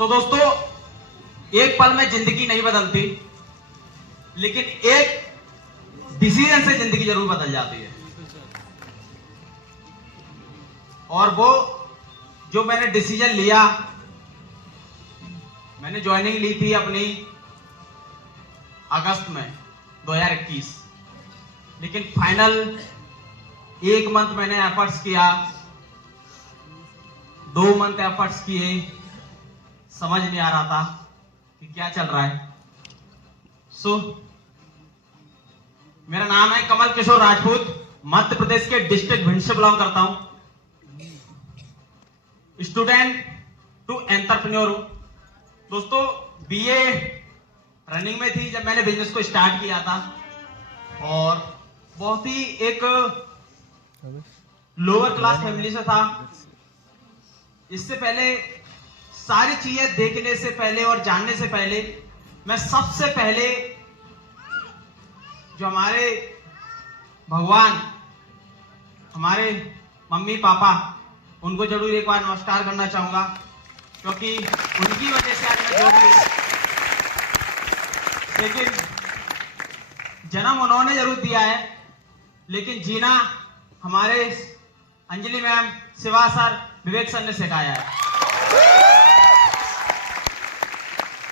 तो दोस्तों, एक पल में जिंदगी नहीं बदलती, लेकिन एक डिसीजन से जिंदगी जरूर बदल जाती है। और वो जो मैंने डिसीजन लिया, मैंने ज्वाइनिंग ली थी अपनी अगस्त में 2021, लेकिन फाइनल 1 मंथ मैंने एफर्ट्स किया, 2 मंथ एफर्ट्स किए, समझ नहीं आ रहा था कि क्या चल रहा है। मेरा नाम है कमल किशोर राजपूत, मध्य प्रदेश के डिस्ट्रिक्ट भिंड से बिलोंग करता हूं, स्टूडेंट टू एंटरप्रेन्योर हूं। दोस्तों, बीए रनिंग में थी जब मैंने बिजनेस को स्टार्ट किया था, और बहुत ही एक लोअर क्लास फैमिली से था। इससे पहले सारी चीजें देखने से पहले और जानने से पहले, मैं सबसे पहले जो हमारे भगवान, हमारे मम्मी पापा, उनको जरूर एक बार नमस्कार करना चाहूंगा, क्योंकि उनकी वजह से आज मैं जो भी, लेकिन जन्म उन्होंने जरूर दिया है, लेकिन जीना हमारे अंजलि मैम, शिवा सर, विवेक सर ने सिखाया है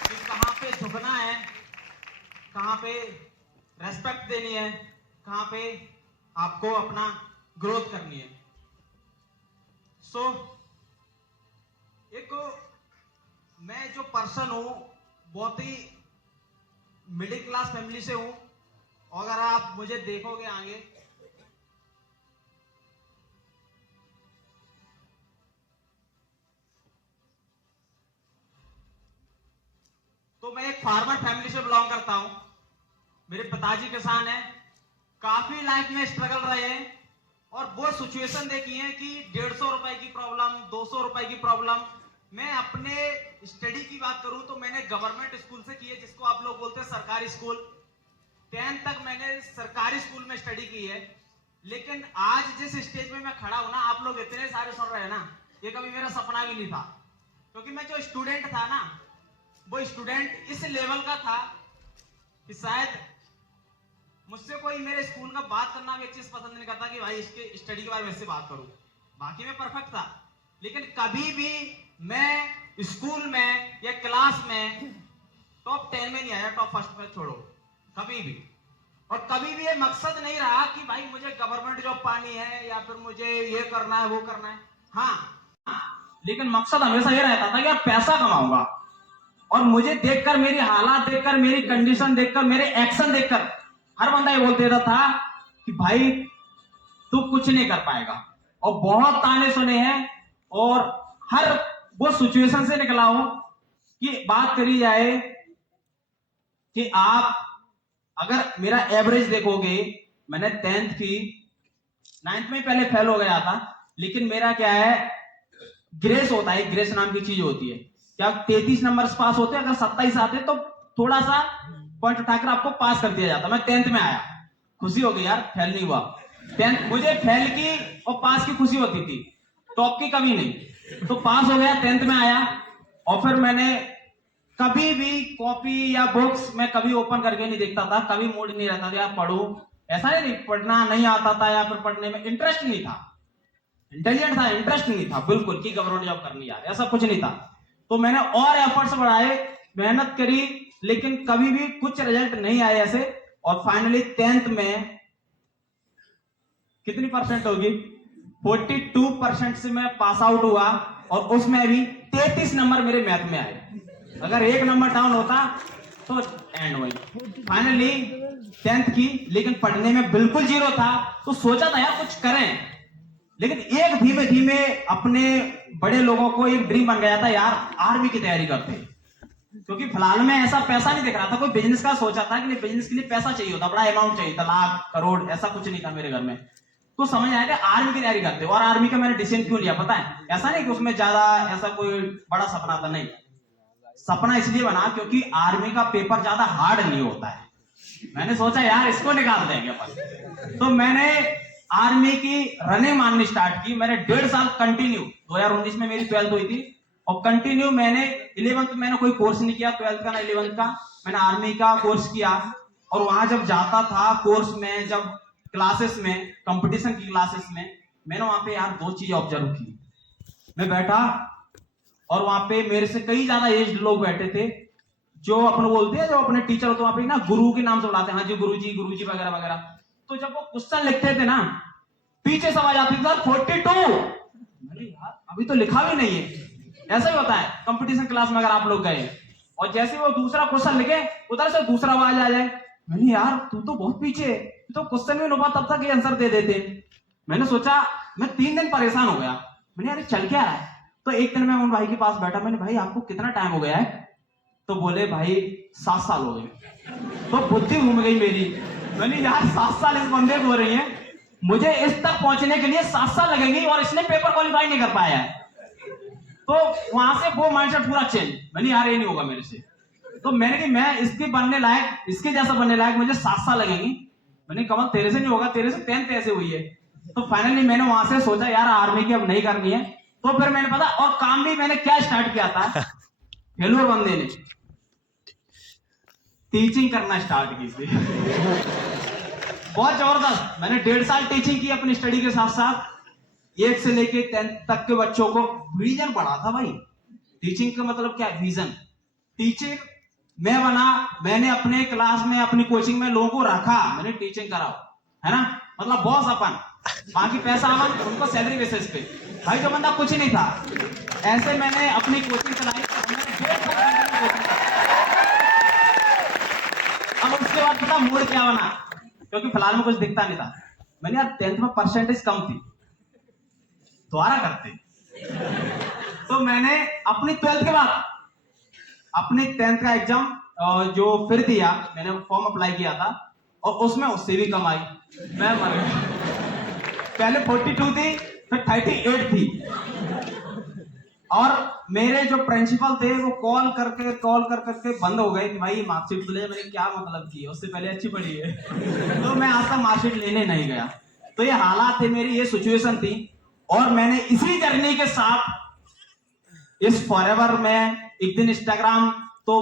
कि कहां पे झुकना है, कहां पे रेस्पेक्ट देनी है, कहां पे आपको अपना ग्रोथ करनी है। एक मैं जो पर्सन हूं, बहुत ही मिडिल क्लास फैमिली से हूं, और अगर आप मुझे देखोगे आगे, तो मैं एक फार्मर फैमिली से बिलोंग करता हूं। मेरे पिताजी किसान हैं, काफी लाइफ में स्ट्रगल रहे हैं, और वो सिचुएशन देखी है कि 150 रुपए की प्रॉब्लम, 200 रुपए की प्रॉब्लम। मैं अपने स्टडी की बात करूं तो मैंने गवर्नमेंट स्कूल से की है, जिसको आप लोग बोलते हैं सरकारी स्कूल। 10th तक मैंने सरकारी स्कूल में स्टडी की है, लेकिन आज जिस स्टेज में मैं खड़ा हूं ना, आप लोग इतने सारे सुन रहे हैं ना, ये कभी मेरा सपना भी नहीं था, क्योंकि मैं जो स्टूडेंट था ना, वो स्टूडेंट इस लेवल का था कि शायद मुझसे कोई मेरे स्कूल का बात करना भी एक चीज पसंद नहीं करता कि भाई इसके स्टडी के बारे में ऐसे बात करूं। बाकी में परफेक्ट था, लेकिन कभी भी मैं स्कूल में या क्लास में टॉप 10 में नहीं आया, टॉप फर्स्ट में छोड़ो, कभी भी। और कभी भी ये मकसद नहीं रहा कि भाई मुझे गवर्नमेंट जॉब पानी है या फिर मुझे ये करना है, वो करना है। हाँ, लेकिन मकसद हमेशा ये रहता था कि आप पैसा कमाऊंगा, और मुझे देखकर, मेरी हालात देखकर, मेरी कंडीशन देखकर, मेरे एक्शन देखकर हर बंदा ये बोल देता था कि भाई तू कुछ नहीं कर पाएगा। और बहुत ताने सुने हैं, और हर वो सिचुएशन से निकला हूं कि बात करी जाए कि आप अगर मेरा एवरेज देखोगे, मैंने 10th की 9th में पहले फेल हो गया था, लेकिन मेरा क्या है, ग्रेस होता है, ग्रेस नाम की चीज होती है। क्या 33 नंबर पास होते हैं, अगर 27 आते तो थोड़ा सा पॉइंट उठाकर आपको पास कर दिया जाता। मैं 10th में आया, खुशी हो गई यार, फेल नहीं हुआ। 10th मुझे फेल की और पास की खुशी होती थी, टॉप की कभी नहीं। तो पास हो गया, 10th में आया, और फिर मैंने कभी भी कॉपी या बुक्स में कभी ओपन करके नहीं देखता था, कभी मूड नहीं रहता था यार पढ़ूं। ऐसा नहीं, पढ़ना नहीं आता था या फिर पढ़ने में इंटरेस्ट नहीं था। इंटेलिजेंट था, इंटरेस्ट नहीं था बिल्कुल कि गवर्नमेंट जॉब करनी यार, ऐसा कुछ नहीं था। तो मैंने और एफर्ट्स बढ़ाए, मेहनत करी, लेकिन कभी भी कुछ रिजल्ट नहीं आए ऐसे। और फाइनली 10th में कितनी परसेंट होगी, 42% से मैं पास आउट हुआ, और उसमें भी 33 नंबर मेरे मैथ में आए। अगर 1 नंबर डाउन होता तो एंड वही। फाइनली 10th की, लेकिन पढ़ने में बिल्कुल जीरो था। तो सोचा था यार कुछ करें, लेकिन एक धीमे धीमे अपने बड़े लोगों को एक ड्रीम बन गया था यार, आर्मी की तैयारी करते हैं। क्योंकि फिलहाल में ऐसा पैसा नहीं दिख रहा था, कोई बिजनेस का सोचा था कि बिजनेस के लिए पैसा चाहिए होता, बड़ा अमाउंट चाहिए था, लाख करोड़, ऐसा कुछ नहीं था मेरे घर में। तो समझ आया कि आर्मी की तैयारी करते। और आर्मी का मैंने डिसीजन क्यों लिया पता है, ऐसा नहीं कि उसमें ज्यादा ऐसा कोई बड़ा सपना था, नहीं। सपना इसलिए बना क्योंकि आर्मी का पेपर ज्यादा हार्ड नहीं होता है। मैंने सोचा यार इसको निकाल देंगे अपन। तो मैंने आर्मी की रनिंग मारनी स्टार्ट की। मैंने 1.5 साल कंटिन्यू, 2019 में मेरी 12th हुई थी, और कंटिन्यू मैंने 11th मैंने कोई कोर्स नहीं किया, 12th का ना 11th का मैंने आर्मी का कोर्स किया। और वहां जब जाता था कोर्स में, जब क्लासेस में, कंपटीशन की क्लासेस में, मैंने वहां पे यार 2 चीजें ऑब्जर्व की। मैं बैठा और वहां पे मेरे से कई ज्यादा एज्ड लोग बैठे थे, जो अपने बोलते हैं, जो अपने टीचर होते हैं वहां पे ना गुरु के नाम से बुलाते हैं, हाँ जी गुरु जी वगैरह वगैरह। तो जब वो क्वेश्चन लिखते थे ना, पीछे से आवाज आती थी सर 42। मैंने यार अभी तो लिखा भी नहीं है। ऐसा ही होता है कंपटीशन क्लास में, अगर आप लोग गए और जैसे वो दूसरा क्वेश्चन लिखे उधर से दूसरा आवाज आ जाए, मैंने यार तू तो बहुत पीछे है, तू तो क्वेश्चन में नुबा तब तक ये आंसर दे देते। मैंने सोचा, मैं 3 दिन परेशान हो गया। मैंने यार चल क्या रहा है। तो एक दिन मैं उन भाई के पास बैठा, मैंने भाई आपको कितना टाइम हो गया है। तो बोले भाई 7 साल हो गए। तो बुद्धि घूम गई मेरी। मैंने यार 7 साल इस बंदे को हो रही है, मुझे इस तक पहुंचने के लिए 7 साल लगेंगे और इसने पेपर क्वालिफाई नहीं कर पाया है। तो वहां से वो माइंडसेट पूरा चेंज। मैंने यार ये नहीं होगा मेरे से। तो मैंने कि मैं इसके बनने लायक, इसके जैसा बनने लायक मुझे 7 साल लगेंगे। मैंने कमल तेरे से नहीं होगा, तेरे से 10th ऐसे हुई है। तो फाइनली मैंने वहां से सोचा यार आर्मी की अब नहीं करनी है। तो फिर मैंने पता, और काम भी मैंने क्या स्टार्ट किया था, फेलुअर बंदे ने टीचिंग करना स्टार्ट की थी। बहुत जबरदस्त। मैंने 1.5 साल टीचिंग की अपनी स्टडी के साथ साथ। 1 से लेके 10th तक के बच्चों को विजन पढ़ा था भाई। टीचिंग का मतलब क्या है, विजन। टीचर मैं बना, मैंने अपने क्लास में, अपनी कोचिंग में लोगों को रखा, मैंने टीचिंग कराओ, है ना। मतलब बॉस अपन, बाकी पैसा अपन उनको सैलरी बेसिस पे। भाई जो बंदा कुछ नहीं था, ऐसे मैंने अपनी कोचिंग चलाई। अब उसके बाद पता मूड क्या बना, क्योंकि फिलहाल में कुछ दिखता नहीं था। मैंने यार 10th में परसेंटेज कम थी, दोबारा करते। तो मैंने अपनी 12th के बाद अपनी 10th का एग्जाम जो फिर दिया, मैंने फॉर्म अप्लाई किया था और उसमें उससे भी कम आई। मैं मर गया। पहले 42 थी, फिर 38 थी। और मेरे जो प्रिंसिपल थे वो कॉल कर करके बंद हो गए कि भाई मार्कशीट तो ले। मैंने क्या मतलब की, उससे पहले अच्छी पढ़ी है। तो मैं आज तक मार्कशीट लेने नहीं गया। तो ये हालात थे मेरी, ये सिचुएशन थी। और मैंने इसी जर्नी के साथ इस फॉरएवर में एक दिन इंस्टाग्राम तो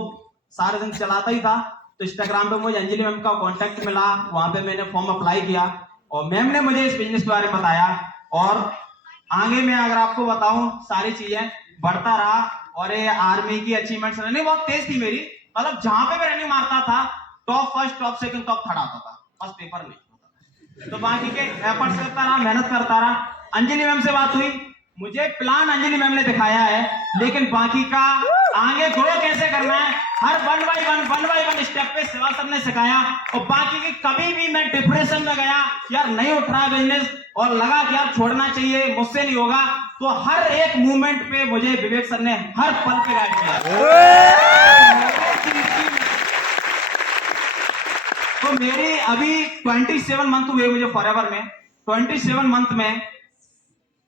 सारे दिन चलाता ही था। तो इंस्टाग्राम पे मुझे अंजलि मैम का कांटेक्ट मिला, वहां पे मैंने फॉर्म अप्लाई किया और मैम ने मुझे इस बिजनेस के बारे में बताया। और आगे मैं अगर आपको बताऊं, सारी चीजें बढ़ता रहा। और ये आर्मी की अचीवमेंट्स, रनिंग बहुत तेज थी मेरी। मतलब जहां पे मैं रनिंग मारता था, top first, top second, top third आता था, बस पेपर नहीं होता। तो बाकी के एफर्ट्स करता रहा, मेहनत करता रहा। अंजलि मैम से बात हुई, मुझे प्लान अंजलि मैम ने दिखाया है, लेकिन बाकी का आगे ग्रो कैसे करना है, हर वन बाई वन स्टेप पे सेवा सर ने सिखाया। और बाकी की कभी भी मैं डिप्रेशन में गया, यार नहीं उठ रहा बिजनेस, और लगा कि यार छोड़ना चाहिए, मुझसे नहीं होगा, तो हर एक मूवमेंट पे मुझे विवेक सर ने हर पल पे गाइड किया। तो मेरी अभी 27 मंथ हुए मुझे फॉरएवर में। 27 मंथ में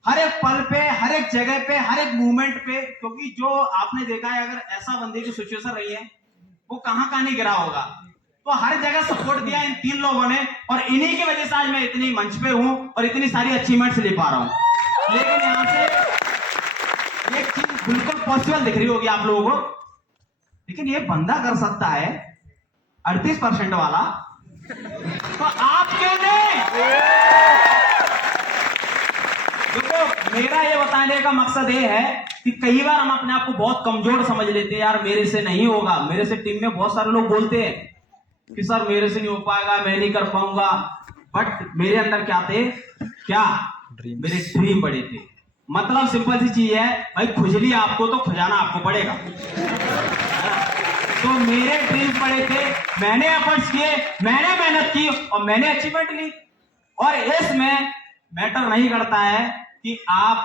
हर एक पल पे, हर एक जगह पे, हर एक मूवमेंट पे, क्योंकि जो आपने देखा है, अगर ऐसा बंदे की सिचुएशन रही है, वो कहां नहीं गिरा होगा। तो हर जगह सपोर्ट दिया इन 3 लोगों ने, और इन्हीं की वजह से आज मैं इतनी मंच पे हूं और इतनी सारी अचीवमेंट्स ले पा रहा हूं। लेकिन यहां से एक चीज बिल्कुल पॉसिबल दिख रही होगी आप लोगों को, लेकिन ये बंदा कर सकता है 38% वाला, तो आप क्यों नहीं? देखो, मेरा ये बताने का मकसद ये है कि कई बार हम अपने आप को बहुत कमजोर समझ लेते हैं, यार मेरे से नहीं होगा। मेरे से टीम में बहुत सारे लोग बोलते हैं कि सर मेरे से नहीं हो पाएगा, मैं नहीं कर पाऊंगा। बट मेरे अंदर क्या थे, क्या मेरे ड्रीम बड़े थे। मतलब सिंपल सी चीज है भाई, खुजली आपको तो खुजाना आपको पड़ेगा। तो मेरे ड्रीम बड़े थे, मैंने एफर्ट्स किए, मैंने मेहनत की और मैंने अचीवमेंट ली। और इसमें मैटर नहीं करता है कि आप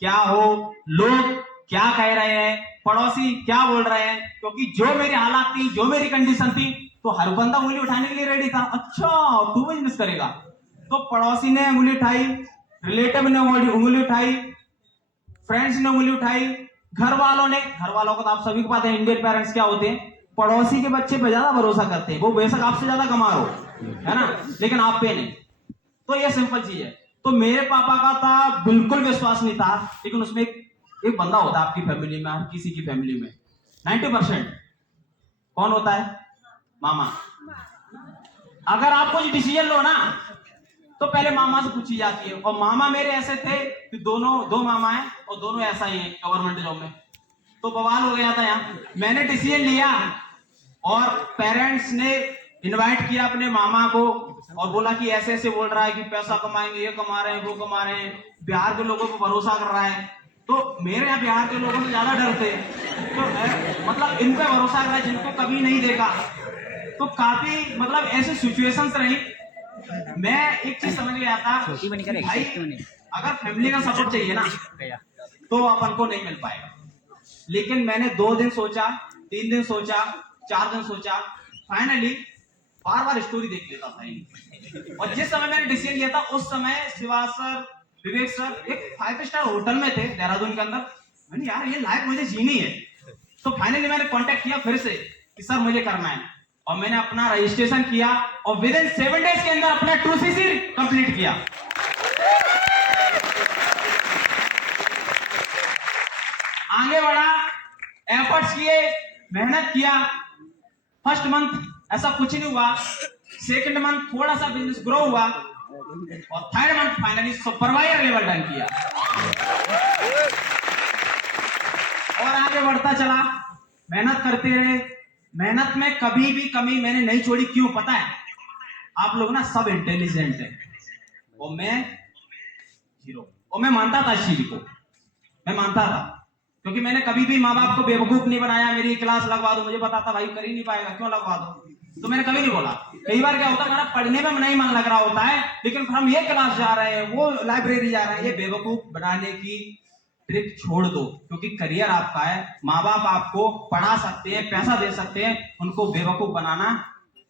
क्या हो, लोग क्या कह रहे हैं, पड़ोसी क्या बोल रहे हैं, क्योंकि जो मेरी हालात थी, जो मेरी कंडीशन थी, तो हर बंदा उंगली उठाने के लिए रेडी था। अच्छा तू बिजनेस करेगा, तो पड़ोसी ने उंगली उठाई, रिलेटिव ने उंगली उठाई, फ्रेंड्स ने उंगली उठाई, घर वालों को तो आप सभी को पता है इंडियन पेरेंट्स क्या होते हैं, पड़ोसी के बच्चे पे ज्यादा भरोसा करते हैं। वो बेशक आपसे ज्यादा कमा रहो, है ना, लेकिन आप पे नहीं। तो ये सिंपल चीज है। तो मेरे पापा का था बिल्कुल विश्वास नहीं था, लेकिन उसमें एक एक बंदा होता है आपकी फैमिली में, हर किसी की फैमिली में 90% कौन होता है? मामा। अगर आप कोई डिसीजन लो ना तो पहले मामा से पूछी जाती है, और मामा मेरे ऐसे थे कि दो मामा हैं और दोनों ऐसा ही है गवर्नमेंट जॉब में। तो बवाल हो गया था यहाँ। मैंने डिसीजन लिया और पेरेंट्स ने इनवाइट किया अपने मामा को और बोला कि ऐसे ऐसे बोल रहा है कि पैसा कमाएंगे, ये कमा रहे हैं, वो कमा रहे हैं, बिहार के लोगों को भरोसा कर रहा है। तो मेरे यहाँ बिहार के लोगों से ज्यादा डरते, तो मतलब इन पे भरोसा कर रहा है जिनको कभी नहीं देखा। तो काफी मतलब ऐसे सिचुएशंस रही। मैं एक चीज समझ गया था, भाई अगर फैमिली का सपोर्ट चाहिए ना तो अपन को नहीं मिल पाएगा। लेकिन मैंने 2 दिन सोचा, 3 दिन सोचा, 4 दिन सोचा, फाइनली बार बार स्टोरी देख लेता था। और जिस समय मैंने डिसीजन लिया था उस समय शिवा सर, विवेक सर एक 5 स्टार होटल में थे देहरादून के अंदर। मैंने यार ये लाइफ मुझे जीनी है। तो फाइनली मैंने कांटेक्ट किया फिर से कि सर मुझे करना है, और मैंने अपना रजिस्ट्रेशन किया और विद इन 7 डेज के अंदर अपना 2cc कंप्लीट किया। आगे बढ़ा, एफर्ट्स किए, मेहनत किया। फर्स्ट मंथ ऐसा कुछ नहीं हुआ, सेकंड मंथ थोड़ा सा बिजनेस ग्रो हुआ, और third month finally supervisor level done किया और आगे बढ़ता चला। मेहनत करते रहे, मेहनत में कभी भी कमी मैंने नहीं छोड़ी। क्यों पता है? आप लोग ना सब इंटेलिजेंट है और मैं जीरो। और मैं मानता था इस चीज को, मैं मानता था, क्योंकि मैंने कभी भी माँ बाप को बेवकूफ नहीं बनाया। मेरी क्लास लगवा दो, मुझे पता था भाई कर ही नहीं पाएगा, क्यों लगवा दो, तो मैंने कभी नहीं बोला। कई बार क्या होता है, हमारा पढ़ने में नहीं मन लग रहा होता है, लेकिन हम ये क्लास जा रहे हैं, वो लाइब्रेरी जा रहे हैं। ये बेवकूफ बनाने की ट्रिक छोड़ दो, क्योंकि करियर आपका है। माँ बाप आपको पढ़ा सकते हैं, पैसा दे सकते हैं, उनको बेवकूफ बनाना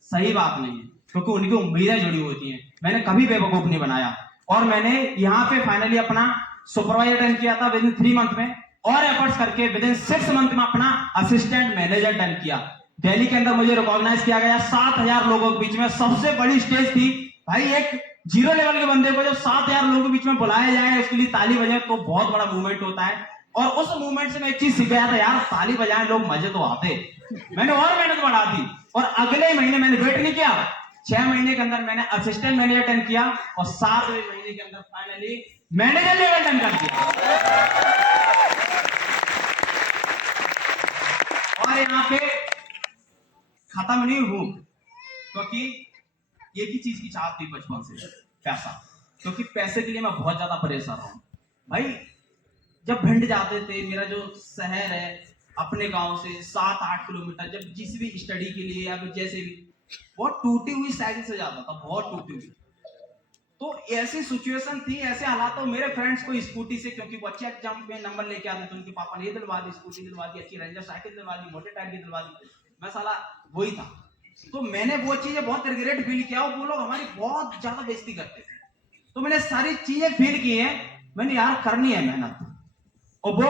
सही बात नहीं है, क्योंकि उनकी उम्मीदें जुड़ी होती हैं। मैंने कभी बेवकूफ नहीं बनाया, और मैंने यहाँ पे फाइनली अपना सुपरवाइजर डन किया था विद इन 3 मंथ में, और एफर्ट्स करके विद इन 6 मंथ में अपना असिस्टेंट मैनेजर डन किया। दिल्ली के अंदर मुझे रिकॉग्नाइज किया गया 7000 लोगों के बीच में। सबसे बड़ी स्टेज थी भाई, एक 0 लेवल के बंदे को जब 7000 लोगों के बीच में बुलाया जाए, उसके लिए ताली बजाए, तो बहुत बड़ा मूवमेंट होता है। और उस मूवमेंट से मैं एक चीज सीख गया था, यार ताली बजाए लोग, मजे तो आते। मैंने और मेहनत बढ़ा दी, और अगले महीने मैंने वेट नहीं किया, 6 महीने के अंदर मैंने असिस्टेंट मैनेजर डन किया, और 7वें महीने के अंदर फाइनली मैनेजर लेवल डन कर दिया। और यहाँ पे खत्म नहीं हूं, क्योंकि एक ही चीज की चाहत थी बचपन से, पैसा। क्योंकि पैसे के लिए मैं बहुत ज्यादा परेशान हूं भाई। जब भिंड जाते थे, मेरा जो शहर है अपने गांव से 7-8 किलोमीटर, जब जिस भी स्टडी के लिए या फिर जैसे भी, बहुत टूटी हुई साइकिल से जाता था, बहुत टूटी हुई। तो ऐसी सिचुएशन थी, ऐसे हालात, तो मेरे फ्रेंड्स को स्कूटी से, क्योंकि वो अच्छे एग्जाम में नंबर लेके आते थे, उनके पापा ने ये दिलवा दी, स्कूटी दिलवा दी, अच्छी रेंजर साइकिल दिलवा दी, मोटे टायर की दिलवा दी। मैं साला वही था। तो मैंने वो चीजें बहुत रिग्रेट फील किया, वो लोग हमारी बहुत ज्यादा बेइज्जती करते थे। तो मैंने सारी चीजें फील की है, मैंने यार करनी है मेहनत, और वो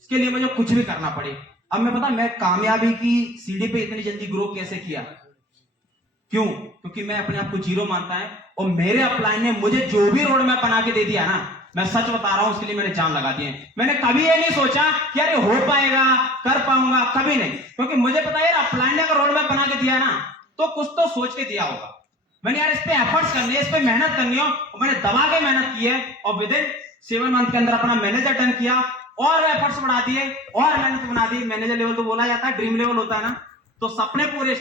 इसके लिए मुझे कुछ भी करना पड़े। अब मैं पता मैं कामयाबी की सीढ़ी पे इतनी जल्दी ग्रो कैसे किया? क्यों? क्योंकि मैं अपने आप को जीरो मानता है, और मेरे अपलाइन ने मुझे जो भी रोड मैप बना के दे दिया ना, मैं सच बता रहा हूं, उसके लिए मैंने जान लगा दी है। मैंने कभी ये नहीं सोचा कि यार हो पाएगा, कर पाऊंगा, कभी नहीं। क्योंकि मुझे पता है यार अपलाइन ने अगर रोड मैप बना के दिया ना, तो कुछ तो सोच के दिया होगा। मैंने यार इस पे एफर्ट्स करनी है, इस पे मेहनत करनी हो, और मैंने दबा के मेहनत की है, और विद इन 7 मंथ के अंदर अपना मैनेजर डन किया, और एफर्ट्स बढ़ा दिए, और मेहनत बना दी। मैनेजर लेवल तो बोला जाता है, ड्रीम लेवल होता है ना, तो सपने पूरे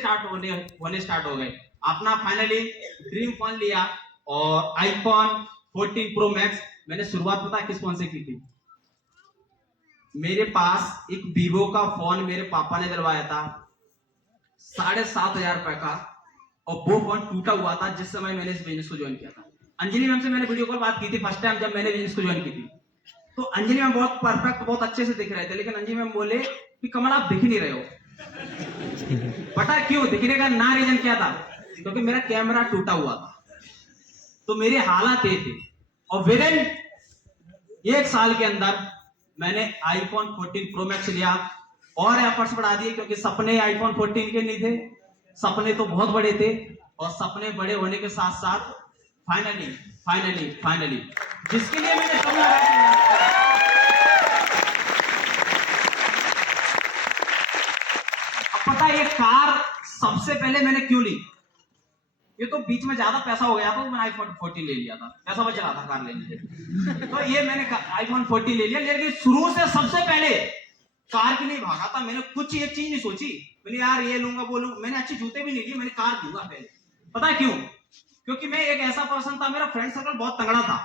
होने स्टार्ट हो गए। अपना फाइनली ड्रीम फोन लिया, और आईफोन 14 प्रो मैक्स। मैंने शुरुआत पता किस फोन से की थी? मेरे पास एक वीवो का फोन मेरे पापा ने दिलवाया था 7,500 रुपए का, और वो फोन टूटा हुआ था जिस समय मैंने इस बिजनेस को ज्वाइन किया था। अंजलि मैम से मैंने वीडियो कॉल बात की थी फर्स्ट टाइम जब मैंने बिजनेस को ज्वाइन की थी। तो अंजलि मैम बहुत परफेक्ट, बहुत अच्छे से दिख रहे थे, लेकिन अंजलि मैम बोले कि कमल आप दिख नहीं रहे हो। पता क्यों दिखने का ना रीजन क्या था? क्योंकि मेरा कैमरा टूटा हुआ था। तो मेरे हालात ये थे, और विद इन 1 साल के अंदर मैंने आईफोन 14 प्रो मैक्स लिया, और एफर्ट्स बढ़ा दिए, क्योंकि सपने आईफोन 14 के नहीं थे, सपने तो बहुत बड़े थे। और सपने बड़े होने के साथ साथ फाइनली जिसके लिए मैंने सब लगा कार सबसे पहले मैंने क्यों ली? ये तो बीच में ज्यादा पैसा हो गया था तो मैंने आईफोन 14 ले लिया था, पैसा बच रहा था कार लेने के, तो ये मैंने आईफोन 14 ले लिया। लेकिन शुरू से सबसे पहले कार की नहीं भागा था मैंने, कुछ एक चीज नहीं सोची मैंने यार ये लूंगा वो लूंगा, मैंने अच्छे जूते भी नहीं लिए, मैंने कार लूंगा पहले। पता है क्यों? क्योंकि मैं एक ऐसा पर्सन था, मेरा फ्रेंड सर्कल बहुत तगड़ा था,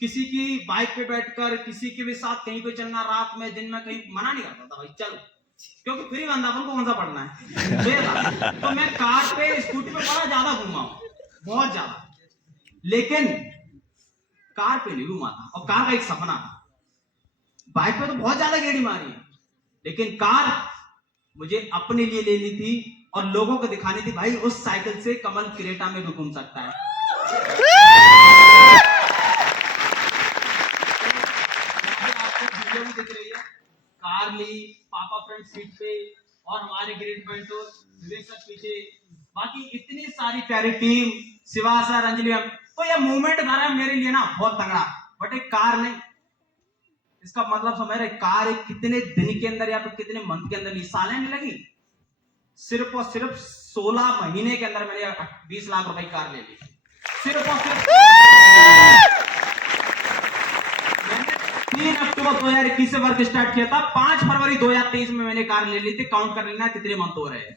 किसी की बाइक पे बैठकर किसी के भी साथ कहीं पे चलना, रात में दिन में कहीं मना नहीं करता था भाई चल, क्योंकि फ्री बंदा अपन को कौन सा पढ़ना है। तो मैं कार पे स्कूटी पे बड़ा ज्यादा घूमा हूं, बहुत ज्यादा, लेकिन कार पे नहीं घूमा था। और कार का एक सपना था, बाइक पे तो बहुत ज्यादा गेड़ी मारी है, लेकिन कार मुझे अपने लिए लेनी थी और लोगों को दिखानी थी भाई उस साइकिल से कमल क्रेटा में भी घूम सकता है। वीडियो भी दिख रही है, कार ली, पापा फ्रंट सीट पे और हमारे ग्रेट मेंटोर विवेक सर पीछे, बाकी इतनी सारी प्यारी टीम, शिवा सर, अंजलि, तो ये मूवमेंट था रहा है मेरे लिए ना बहुत तगड़ा। बट एक कार नहीं, इसका मतलब समझ रहे, कार एक कितने दिन के अंदर या फिर कितने मंथ के अंदर ली, सालें नहीं लगी, सिर्फ और सिर्फ 16 महीने के अंदर मैंने 20 लाख रुपए की कार ले ली, सिर्फ और सिर्फ। मैंने 3 अक्टूबर 2021 से वर्क स्टार्ट किया था, 5 फरवरी 2023 में मैंने कार ले ली थी। काउंट कर लेना कितने मंथ हो रहे हैं,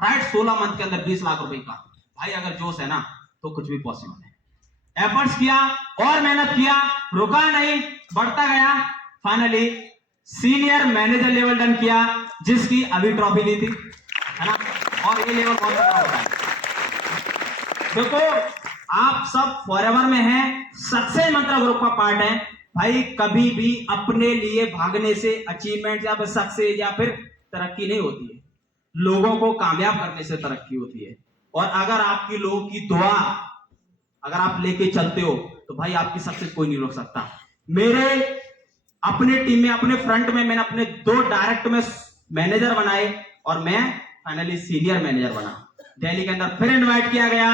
राइट? 16 मंथ के अंदर 20 लाख रुपए की कार। भाई अगर जोश है ना तो कुछ भी पॉसिबल है। एफर्ट्स किया और मेहनत किया, रुका नहीं, बढ़ता गया, finally senior manager level done किया, जिसकी अभी ट्रॉफी ली थी, है ना? और ये लेवल बहुत अच्छा होता है। देखो आप सब फॉरएवर में हैं, सक्सेस मंत्र ग्रुप का पार्ट है भाई। कभी भी अपने लिए भागने से अचीवमेंट या फिर सक्सेस या फिर तरक्की नहीं होती है, लोगों को कामयाब करने से तरक्की होती है। और अगर आपकी लोगों की दुआ अगर आप लेके चलते हो तो भाई आपकी सक्सेस कोई नहीं रोक सकता। मेरे अपने टीम में, अपने फ्रंट में मैंने अपने 2 डायरेक्ट में मैनेजर बनाए और मैं फाइनली सीनियर मैनेजर बना। दिल्ली के अंदर फिर इनवाइट किया गया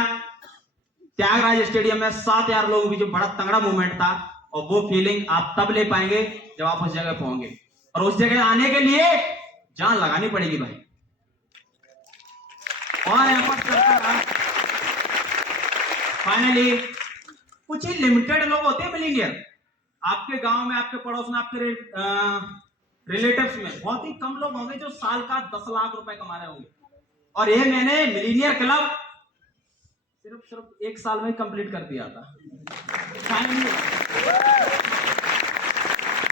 त्यागराज स्टेडियम में, 7000 लोगों के बीच बड़ा तगड़ा मूवमेंट था। और वो फीलिंग आप तब ले पाएंगे जब आप उस जगह पहुंचेंगे, और उस जगह आने के लिए जान लगानी पड़ेगी भाई। और एफर्ट करता रहा। फाइनली कुछ ही लिमिटेड लोग होते हैं मिलीनियर, आपके गांव में, आपके पड़ोस में, आपके रिलेटिव्स में बहुत ही कम लोग होंगे जो साल का 10 लाख रुपए कमा रहे होंगे। और ये मैंने मिलीनियर क्लब सिर्फ 1 साल में कंप्लीट कर दिया था।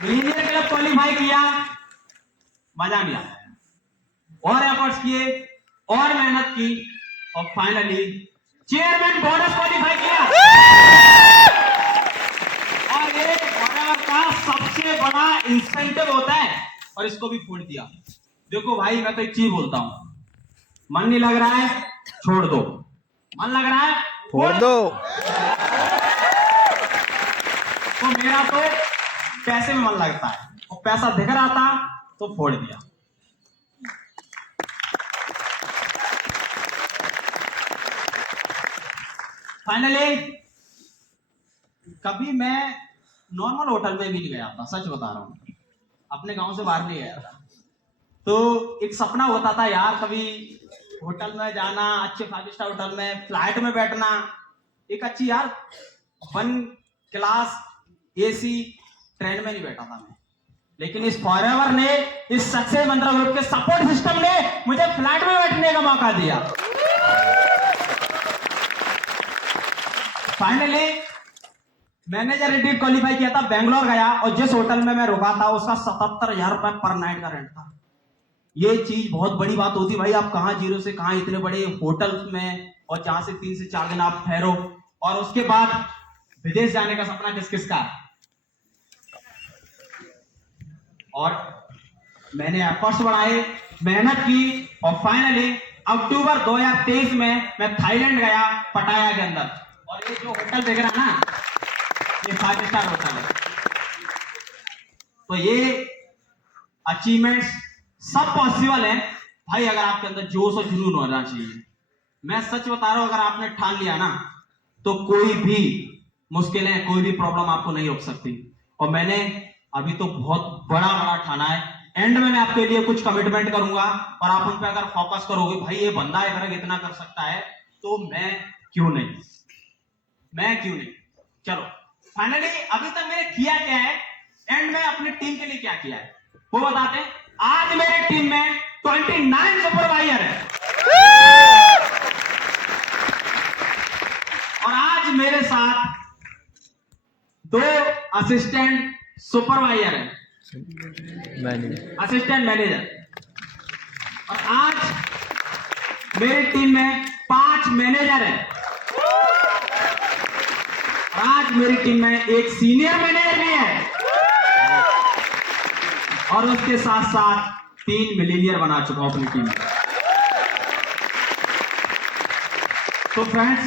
मिलीनियर क्लब क्वालिफाई किया, मजा नहीं आया, और एफर्ट्स किए और मेहनत की और फाइनली चेयरमैन बोनस क्वालिफाई किया। और ये फॉरएवर का सबसे बड़ा इंसेंटिव होता है और इसको भी फोड़ दिया। देखो भाई मैं तो एक चीज बोलता हूं, मन नहीं लग रहा है छोड़ दो, मन लग रहा है फोड़ दो। तो मेरा तो पैसे में मन लगता है और पैसा दिख रहा था तो फोड़ दिया। फाइनली कभी मैं नॉर्मल होटल में भी नहीं गया था, सच बता रहा हूं, अपने गांव से बाहर नहीं गया था। तो एक सपना होता था यार कभी होटल में जाना, अच्छे 5 स्टार होटल में, फ्लाइट में बैठना, एक अच्छी यार 1 क्लास एसी ट्रेन में नहीं बैठा था मैं। लेकिन इस फॉरएवर ने, इस सक्सेस मंत्र ग्रुप के सपोर्ट सिस्टम ने मुझे फ्लाइट में बैठने का मौका दिया। फाइनली मैनेजर रिट्रीट क्वालिफाई किया था, बेंगलोर गया और जिस होटल में मैं रुका था उसका 77,000 रुपए पर नाइट का रेंट था। ये चीज बहुत बड़ी बात होती है भाई, आप कहां जीरो से कहां इतने बड़े होटल्स में, और जहां से 3 से 4 दिन आप ठहरो, और उसके बाद विदेश जाने का सपना किस किस का। और मैंने एफर्ट्स बढ़ाए, मेहनत की और फाइनली अक्टूबर 2023 में मैं थाईलैंड गया, पटाया के अंदर। और ये जो होटल देख रहा है ना, ये 5 स्टार होटल है। तो ये अचीवमेंट्स सब पॉसिबल है भाई, अगर आपके अंदर जोश और जुनून होना चाहिए। मैं सच बता रहा हूं, अगर आपने ठान लिया ना तो कोई भी मुश्किलें, कोई भी प्रॉब्लम आपको नहीं रोक सकती। और मैंने अभी तो बहुत बड़ा ठाना है एंड में मैं आपके लिए कुछ कमिटमेंट करूंगा और आप उन पे अगर फोकस करोगे, भाई ये बंदा अगर इतना कर सकता है तो मैं क्यों नहीं, चलो फाइनली अभी तक मैंने किया क्या है, एंड में अपनी टीम के लिए क्या किया है वो बताते हैं। आज मेरी टीम में 29 सुपरवाइजर है और आज मेरे साथ 2 असिस्टेंट सुपरवाइजर है, असिस्टेंट मैनेजर, और आज मेरी टीम में 5 मैनेजर है और आज मेरी टीम में एक सीनियर मैनेजर भी है और उसके साथ साथ 3 मिलीनियर बना चुका हूं अपनी टीम में। तो फ्रेंड्स,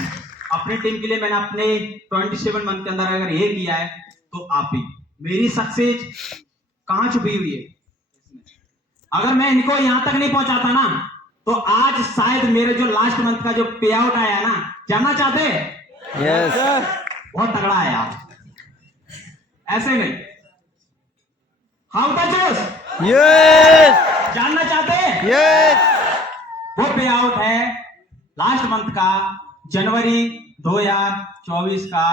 अपनी टीम के लिए मैंने अपने 27 मंथ के अंदर अगर ये किया है तो आप ही, मेरी सक्सेस कहां छुपी हुई है। अगर मैं इनको यहां तक नहीं पहुंचाता ना तो आज शायद मेरे जो लास्ट मंथ का जो पे आउट आया ना, जानना चाहते? यस बहुत तगड़ा आया, ऐसे नहीं, हाउ द जोश, यस जानना चाहते? यस वो पे आउट है लास्ट मंथ का, जनवरी 2024 का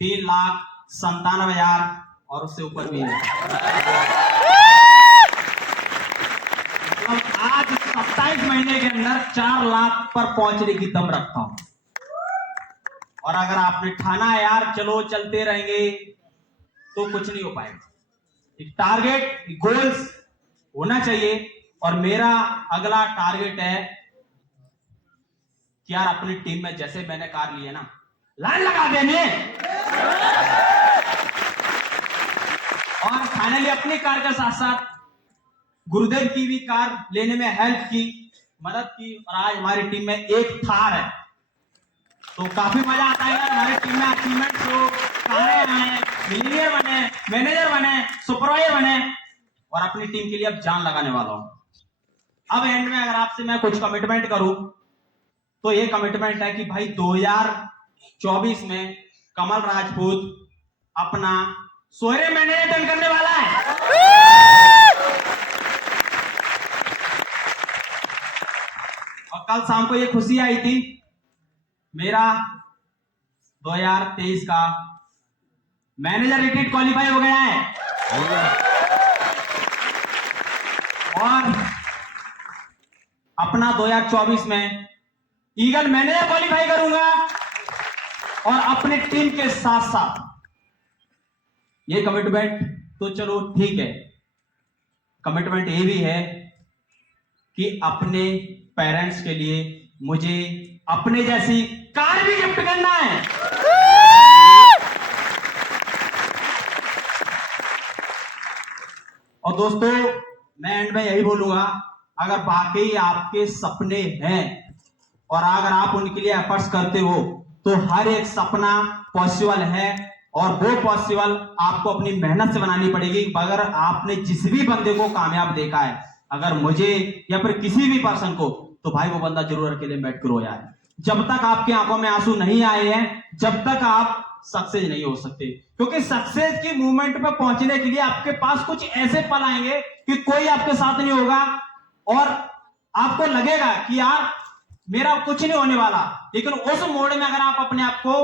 3,97,000 और उससे ऊपर भी है। मतलब आज 27 महीने के अंदर 4 लाख पर पहुंचने की दम रखता हूं। और अगर आपने ठाना है यार चलो चलते रहेंगे तो कुछ नहीं हो पाएगा। एक टारगेट, एक गोल्स होना चाहिए और मेरा अगला टारगेट है कि यार अपनी टीम में जैसे मैंने कार ली है ना, लाइन लगा देने और फाइनली अपनी कार के साथ साथ गुरुदेव की भी कार लेने में हेल्प की, मदद की और आज हमारी टीम में एक थार है। तो काफी मजा आता है यार हमारी टीम में अचीवमेंट हो, कारें आए, मिलीनियर बने, मैनेजर बने, सुपरवाइजर बने और अपनी टीम के लिए अब जान लगाने वाला हूं। अब एंड में अगर आपसे मैं कुछ कमिटमेंट करूं तो ये कमिटमेंट है कि भाई 2024 में कमल राजपूत अपना 100वें महीने डन करने वाला है। और कल शाम को ये खुशी आई थी, मेरा 2023 का मैनेजर रिट्रीट क्वालिफाई हो गया है और अपना 2024 में ईगल मैनेजर क्वालिफाई करूंगा और अपने टीम के साथ साथ ये कमिटमेंट तो चलो ठीक है, कमिटमेंट ये भी है कि अपने पेरेंट्स के लिए मुझे अपने जैसी कार भी गिफ्ट करना है। और दोस्तों मैं एंड में यही बोलूंगा, अगर वाकई आपके सपने हैं और अगर आप उनके लिए एफर्ट्स करते हो तो हर एक सपना पॉसिबल है और वो पॉसिबल आपको अपनी मेहनत से बनानी पड़ेगी। अगर आपने जिस भी बंदे को कामयाब देखा है, अगर मुझे या फिर किसी भी पर्सन को, तो भाई वो बंदा जरूर अकेले बैठ कर रोया है। जब तक आपकी आंखों में आंसू नहीं आए हैं जब तक आप सक्सेस नहीं हो सकते, क्योंकि सक्सेस की मूवमेंट पे पहुंचने के लिए आपके पास कुछ ऐसे पल आएंगे कि कोई आपके साथ नहीं होगा और आपको लगेगा कि यार मेरा कुछ नहीं होने वाला, लेकिन उस मोड में अगर आप अपने आप को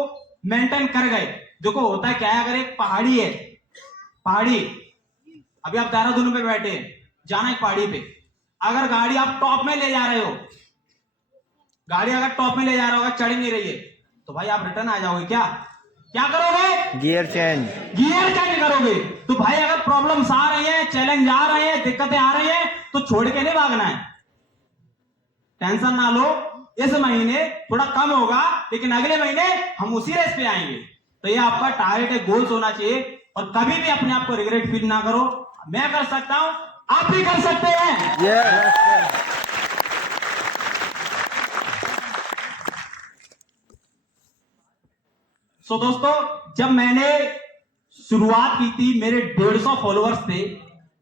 मेंटेन कर गए, देखो होता है क्या है, अगर एक पहाड़ी है, पहाड़ी अभी आप देहरादून पे बैठे हैं, जाना है पहाड़ी पे, अगर गाड़ी आप टॉप में ले जा रहे हो, गाड़ी अगर टॉप में ले जा रहा होगा, चढ़ नहीं रही है, तो भाई आप रिटर्न आ जाओगे क्या? क्या करोगे? गियर चेंज करोगे। तो भाई अगर प्रॉब्लम्स आ रही हैं, चैलेंज आ रहे हैं, दिक्कतें आ रही हैं, तो छोड़ के नहीं भागना है। टेंशन ना लो, इस महीने थोड़ा कम होगा लेकिन अगले महीने हम उसी रेस पे आएंगे। तो ये आपका टारगेट है, गोल्स होना चाहिए और कभी भी अपने आप को रिग्रेट फील ना करो। मैं कर सकता हूं, आप भी कर सकते हैं। सो दोस्तों, जब मैंने शुरुआत की थी मेरे 150 फॉलोअर्स थे,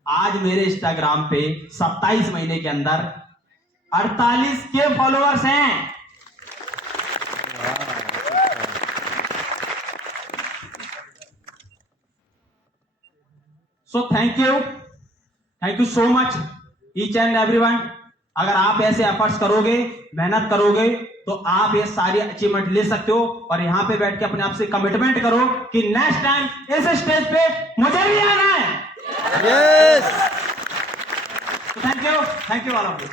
आज मेरे इंस्टाग्राम पे 27 महीने के अंदर 48 के फॉलोअर्स हैं। So thank you thank you so much each and everyone. अगर आप ऐसे एफर्ट्स करोगे, मेहनत करोगे, तो आप ये सारी अचीवमेंट ले सकते हो। और यहाँ पे बैठ के अपने आप से कमिटमेंट करो कि नेक्स्ट टाइम इस स्टेज पे मुझे भी आना है। Yes. Thank you all of you.